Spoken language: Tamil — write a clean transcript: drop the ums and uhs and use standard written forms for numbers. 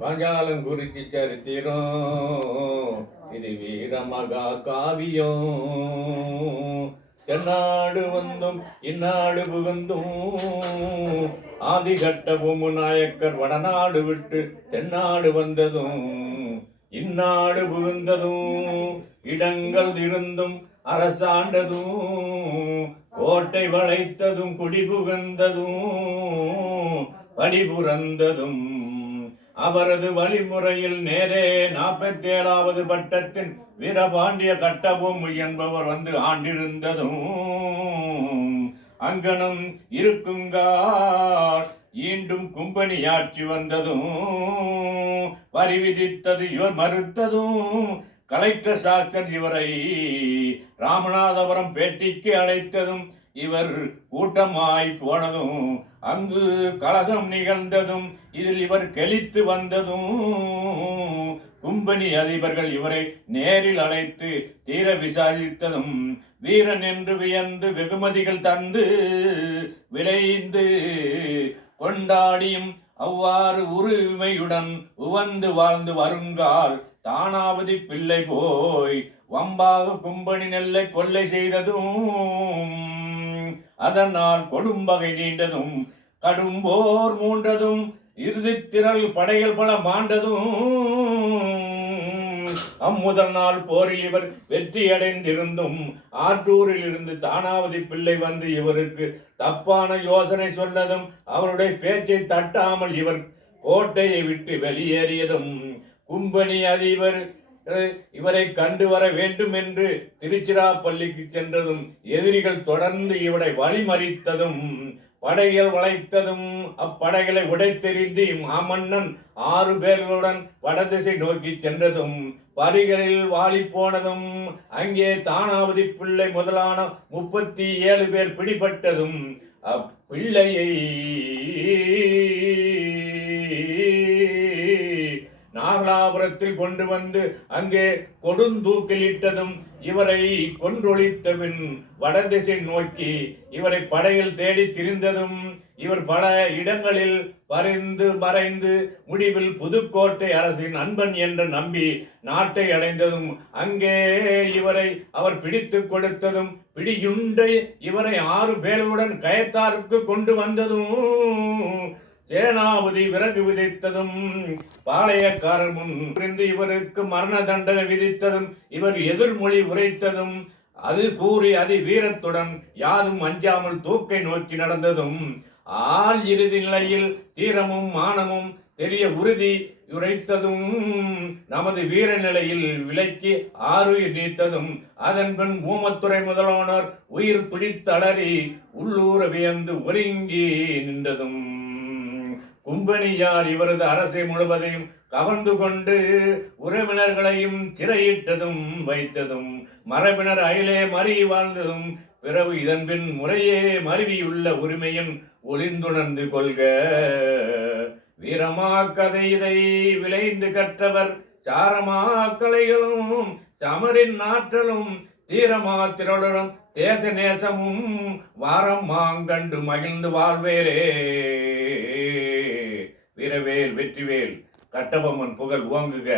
பாஞ்சாலம் குறிச்சி சரித்திரம் இது வீரமகா காவியம். தென்னாடு வந்தும் இந்நாடு புகுந்தும் ஆதி கட்டபொம்மு நாயக்கர் வடநாடு விட்டு தென்னாடு வந்ததும் இந்நாடு புகுந்ததும் இடங்கள் இருந்தும் அரசாண்டதும் கோட்டை வளைத்ததும் குடி புகுந்ததும் படிபுறந்ததும் அவரது வழிமுறையில் நேரே 47வது பட்டத்தின் வீரபாண்டிய கட்டபொம்மு என்பவர் வந்து ஆண்டிருந்ததும் அங்கனம் இருக்குங்கார் ஈண்டும் கும்பனி ஆட்சி வந்ததும் வரி விதித்தது இவர் மறுத்ததும் கலெக்டர் சாஸ்டர் இவரை ராமநாதபுரம் பேட்டிக்கு அழைத்ததும் இவர் கூட்டமாய் போனதும் அங்கு கலகம் நிகழ்ந்ததும் இதில் இவர் கெளித்து வந்ததும் கும்பனி அதிபர்கள் இவரை நேரில் அழைத்து தீர விசாரித்ததும் வீரன் என்று வியந்து வெகுமதிகள் தந்து விளைந்து கொண்டாடியும் அவ்வாறு உரிமையுடன் உவந்து வாழ்ந்து வருங்கால் தானாவதி பிள்ளை போய் வம்பாக கும்பனி நெல்லை கொள்ளை செய்ததும் அதனால் கொடும்பகை நீண்டதும் கடும்போர் மூண்டதும் இறுதித்திரள் படைகள் பல மாண்டதும் அம்முதல் நாள் போரில் இவர் வெற்றி அடைந்திருந்தும் ஆற்றூரில் இருந்து தானாவதி பிள்ளை வந்து இவருக்கு தப்பான யோசனை சொன்னதும் அவருடைய பேச்சை தட்டாமல் இவர் கோட்டையை விட்டு வெளியேறியதும் கும்பனி அதிபர் இவரை கண்டு வர வேண்டும் என்று திருச்சிராப்பள்ளிக்கு சென்றதும் எதிரிகள் தொடர்ந்து இவரை வழிமறித்ததும் படைகள் வளைத்ததும் அப்படைகளை உடைத்தெறிந்து மாமன்னன் 6 பேர்களுடன் வடதிசை நோக்கி சென்றதும் பரிகளில் வாழி போனதும் அங்கே தானாவதி பிள்ளை முதலான 37 பேர் பிடிபட்டதும் அப்பிள்ளையை நாகலாபுரத்தில் கொண்டு வந்து அங்கே கொடுந்தூக்கிலிட்டதும் இவரை கொன்றொழித்தபின் வடதிசை நோக்கி இவரை படையில் தேடி திரிந்ததும் இவர் பல இடங்களில் மறைந்து முடிவில் புதுக்கோட்டை அரசின் நண்பன் என்று நம்பி நாட்டை அடைந்ததும் அங்கே இவரை அவர் பிடித்து கொடுத்ததும் பிடியுண்டை இவரை 6 பேர்களுடன் கயத்தாருக்கு கொண்டு வந்ததும் சேனாபதி விறகு விதைத்ததும் பாளையக்காரர் முன் புரிந்து இவருக்கு மரண தண்டனை விதித்ததும் இவர் எதிர்மொழி உரைத்ததும் அது கூறி அதி வீரத்துடன் யாதும் அஞ்சாமல் தூக்கை நோக்கி நடந்ததும் ஆள் இறுதி நிலையில் தீரமும் மானமும் தெரிய உறுதி உரைத்ததும் நமது வீர நிலையில் விலைக்கு 6 நீத்ததும் அதன் பின் ஊமத்துறை முதலானோர் உயிர் துடித்தளறி உள்ளூர வியந்து ஒருங்கி நின்றதும் கும்பனியார் இவரது அரசை முழுவதையும் கவர்ந்து கொண்டு உறவினர்களையும் சிறையிட்டதும் வைத்ததும் மரபினர் அயலே மருகி வாழ்ந்ததும் பிறகு இதன்பின் முறையே மருவியுள்ள உரிமையும் ஒளிந்துணர்ந்து கொள்க. வீரமா கதை இதை விளைந்து கற்றவர் சாரமா கலைகளும் சமரின் ஆற்றலும் தீரமா திரளும் தேச நேசமும் வாரம் மாங்கண்டு மகிழ்ந்து வாழ்வேரே. வீரவேல் வெற்றிவேல் கட்டபொம்மன் புகழ் ஓங்குக.